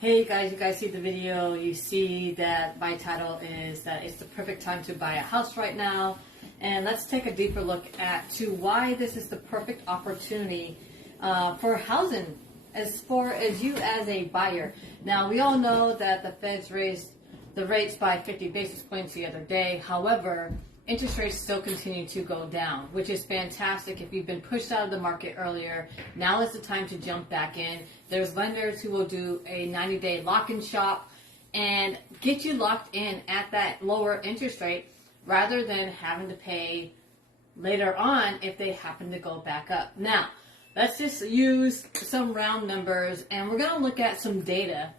Hey guys, you guys see the video, you see that my title is that it's the perfect time to buy a house right now. And let's take a deeper look to why this is the perfect opportunity for housing as far as you as a buyer. Now, we all know that the Feds raised the rates by 50 basis points the other day. However, interest rates still continue to go down, which is fantastic. If you've been pushed out of the market earlier, now is the time to jump back in. There's lenders who will do a 90-day lock-in shop and get you locked in at that lower interest rate rather than having to pay later on if they happen to go back up. Now, let's just use some round numbers, and we're going to look at some data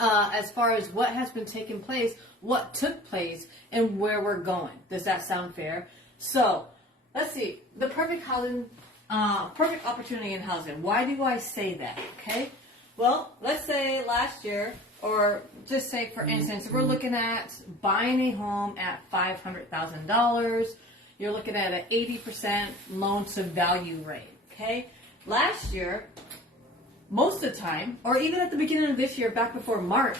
as far as what has been taking place, what took place, and where we're going. Does that sound fair? So, let's see. The perfect opportunity in housing. Why do I say that? Okay. Well, let's say last year, or just say for instance, we're looking at buying a home at $500,000. You're looking at an 80% loan to value rate. Okay. Last year, most of the time, or even at the beginning of this year, back before March,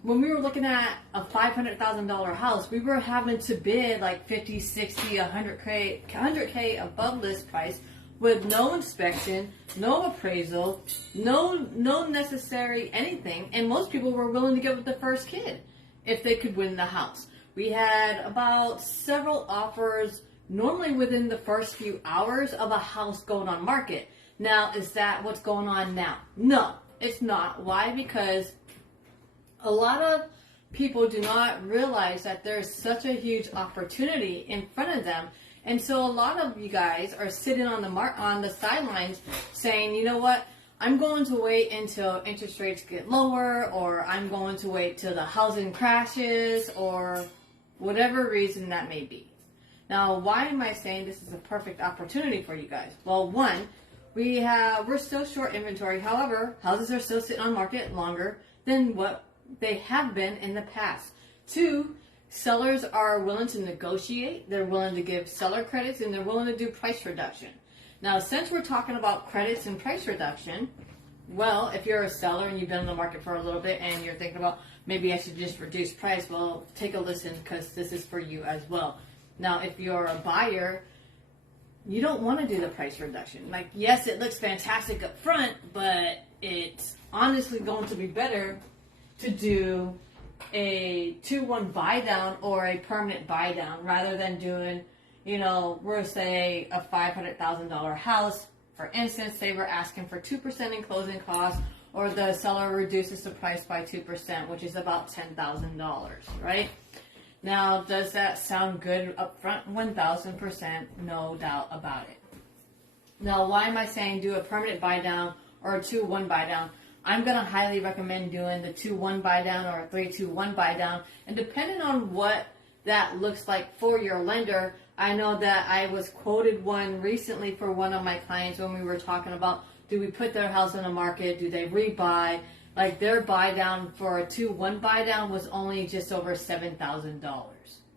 when we were looking at a $500,000 house, we were having to bid like 50, 60, 100K above list price with no inspection, no appraisal, no necessary anything. And most people were willing to go with the first kid if they could win the house. We had about several offers normally within the first few hours of a house going on market. Now, is that what's going on now? No, it's not. Why? Because a lot of people do not realize that there's such a huge opportunity in front of them. And so a lot of you guys are sitting on the sidelines saying, you know what, I'm going to wait until interest rates get lower, or I'm going to wait till the housing crashes, or whatever reason that may be. Now, why am I saying this is a perfect opportunity for you guys? Well, one, we're still short inventory. However, houses are still sitting on market longer than what they have been in the past. Two, sellers are willing to negotiate. They're willing to give seller credits, and they're willing to do price reduction. Now, since we're talking about credits and price reduction, well, if you're a seller and you've been in the market for a little bit and you're thinking about maybe I should just reduce price, well, take a listen, because this is for you as well. Now, if you're a buyer, you don't want to do the price reduction. Like, yes, it looks fantastic up front, but it's honestly going to be better to do a 2-1 buy down or a permanent buy down rather than doing, we're say a $500,000 house. For instance, say we're asking for 2% in closing costs, or the seller reduces the price by 2%, which is about $10,000, right? Now, does that sound good up front? 1,000%, no doubt about it. Now, why am I saying do a permanent buy down or a 2-1 buy down? I'm going to highly recommend doing the 2-1 buy down or a 3-2-1 buy down. And depending on what that looks like for your lender, I know that I was quoted one recently for one of my clients when we were talking about, do we put their house on the market? Do they rebuy? Like, their buy down for a 2-1 buy down was only just over $7,000.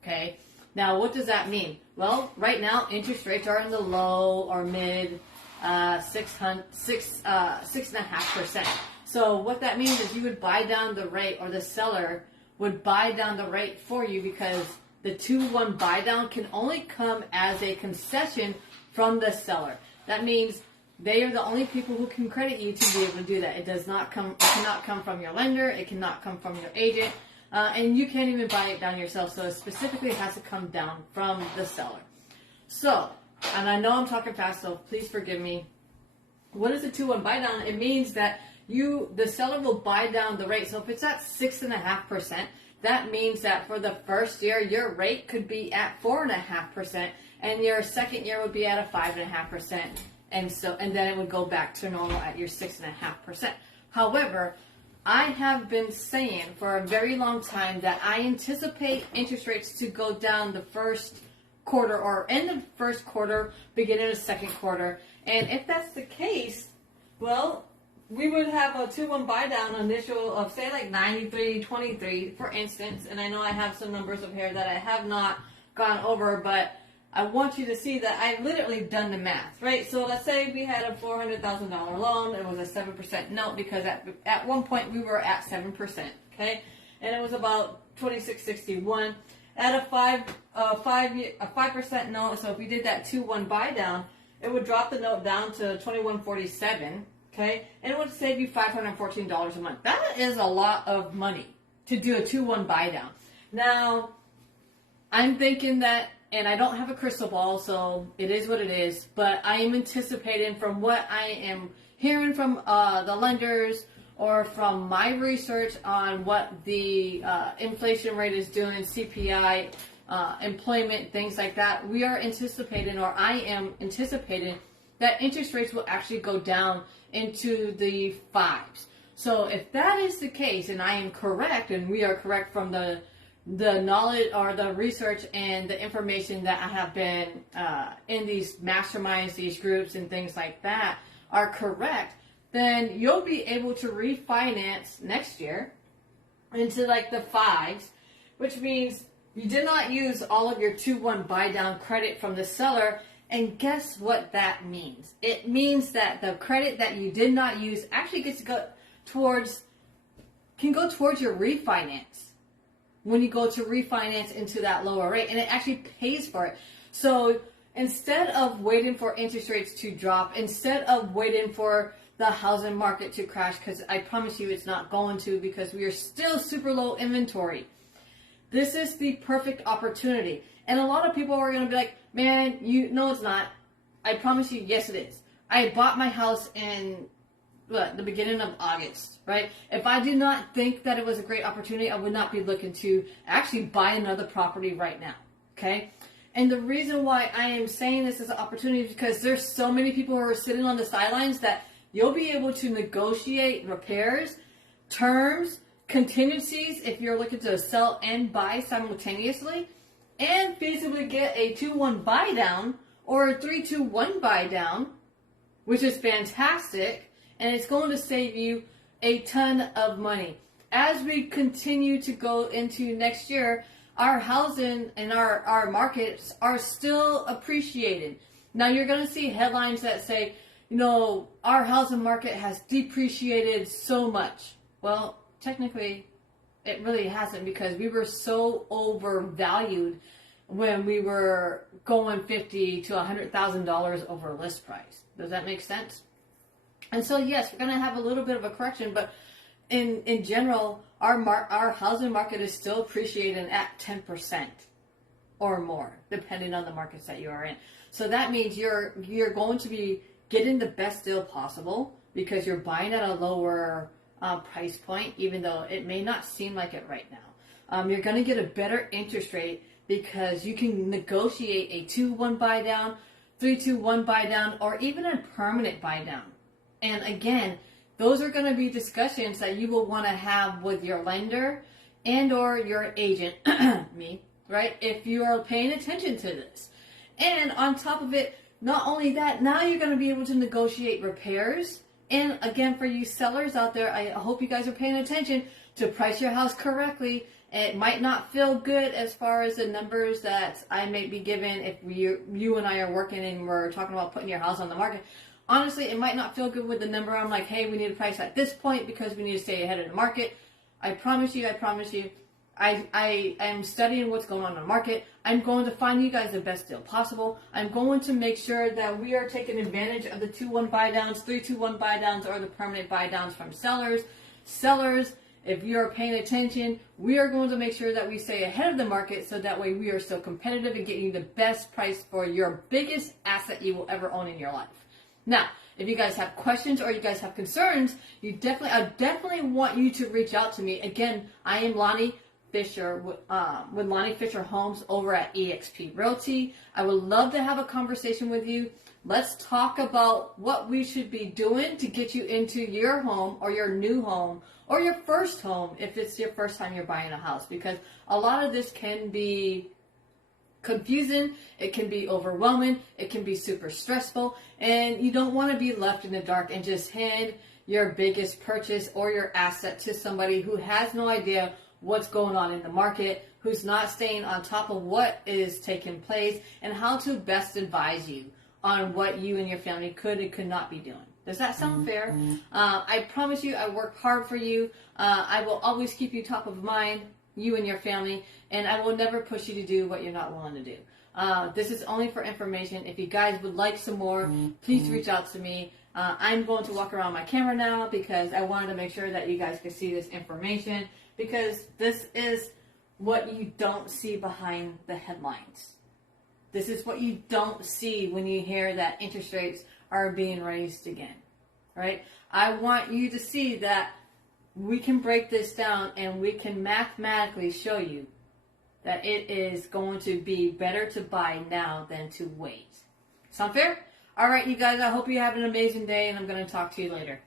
Okay. Now, what does that mean? Well, right now, interest rates are in the low or mid 6.5%. So what that means is you would buy down the rate, or the seller would buy down the rate for you, because the 2-1 buy down can only come as a concession from the seller. That means they are the only people who can credit you to be able to do that. It cannot come from your lender. It cannot come from your agent. And you can't even buy it down yourself. So it specifically has to come down from the seller. So, and I know I'm talking fast, so please forgive me. What is a 2-1 buy down? It means that the seller will buy down the rate. So if it's at 6.5%, that means that for the first year, your rate could be at 4.5%, and your second year would be at a 5.5%. And then it would go back to normal at your 6.5%. However, I have been saying for a very long time that I anticipate interest rates to go down the first quarter, or end of first quarter, beginning of second quarter. And if that's the case, well, we would have a 2-1 buy down initial of, say, like 93.23, for instance. And I know I have some numbers up here that I have not gone over, but I want you to see that I literally done the math, right? So let's say we had a $400,000 loan. It was a 7% note because at one point we were at 7%, okay? And it was about 2661 at a 5% note. So if we did that 2-1 buy down, it would drop the note down to 2147, okay? And it would save you $514 a month. That is a lot of money to do a 2-1 buy down. Now, I'm thinking that, and I don't have a crystal ball, so it is what it is, but I am anticipating from what I am hearing from the lenders or from my research on what the inflation rate is doing, CPI, employment, things like that, we are anticipating, or I am anticipating, that interest rates will actually go down into the 5s. So if that is the case, and I am correct, and we are correct from the knowledge or the research and the information that I have been in these masterminds, these groups and things like that are correct, then you'll be able to refinance next year into like the 5s, which means you did not use all of your 2-1 buy down credit from the seller. And guess what that means? It means that the credit that you did not use actually gets to go towards your refinance when you go to refinance into that lower rate, and it actually pays for it. So instead of waiting for interest rates to drop, instead of waiting for the housing market to crash, because I promise you it's not going to, because we are still super low inventory, this is the perfect opportunity. And a lot of people are going to be like, man, no, it's not. I promise you, yes, it is. I bought my house in the beginning of August, right? If I did not think that it was a great opportunity, I would not be looking to actually buy another property right now, okay? And the reason why I am saying this is an opportunity is because there's so many people who are sitting on the sidelines that you'll be able to negotiate repairs, terms, contingencies if you're looking to sell and buy simultaneously, and feasibly get a 2-1 buy down or a 3-2-1 buy down, which is fantastic, and it's going to save you a ton of money. As we continue to go into next year, our housing and our markets are still appreciated. Now you're going to see headlines that say, our housing market has depreciated so much. Well, technically, it really hasn't, because we were so overvalued when we were going $50,000 to $100,000 over list price. Does that make sense? And so, yes, we're going to have a little bit of a correction, but in general, our housing market is still appreciating at 10% or more, depending on the markets that you are in. So that means you're going to be getting the best deal possible because you're buying at a lower price point, even though it may not seem like it right now. You're going to get a better interest rate because you can negotiate a 2-1 buy down, 3-2-1 buy down, or even a permanent buy down. And again, those are going to be discussions that you will want to have with your lender and or your agent, me, right? If you are paying attention to this. And on top of it, not only that, now you're going to be able to negotiate repairs. And again, for you sellers out there, I hope you guys are paying attention to price your house correctly. It might not feel good as far as the numbers that I may be given if you and I are working and we're talking about putting your house on the market. Honestly, it might not feel good with the number. I'm like, hey, we need a price at this point because we need to stay ahead of the market. I promise you, I am studying what's going on in the market. I'm going to find you guys the best deal possible. I'm going to make sure that we are taking advantage of the 2-1 buy downs, 3-2-1 buy downs, or the permanent buy downs from sellers. Sellers, if you're paying attention, we are going to make sure that we stay ahead of the market so that way we are still competitive and getting you the best price for your biggest asset you will ever own in your life. Now, if you guys have questions or you guys have concerns, I definitely want you to reach out to me. Again, I am Lani Fisher with Lani Fisher Homes over at eXp Realty. I would love to have a conversation with you. Let's talk about what we should be doing to get you into your home or your new home or your first home if it's your first time you're buying a house, because a lot of this can be confusing, it can be overwhelming, it can be super stressful, and you don't want to be left in the dark and just hand your biggest purchase or your asset to somebody who has no idea what's going on in the market, who's not staying on top of what is taking place, and how to best advise you on what you and your family could and could not be doing. Does that sound fair? I promise you, I work hard for you. I will always keep you top of mind, you and your family, and I will never push you to do what you're not willing to do. This is only for information. If you guys would like some more, please reach out to me. I'm going to walk around my camera now because I wanted to make sure that you guys could see this information, because this is what you don't see behind the headlines. This is what you don't see when you hear that interest rates are being raised again, right? I want you to see that we can break this down and we can mathematically show you that it is going to be better to buy now than to wait. Sound fair? All right, you guys, I hope you have an amazing day, and I'm going to talk to you later.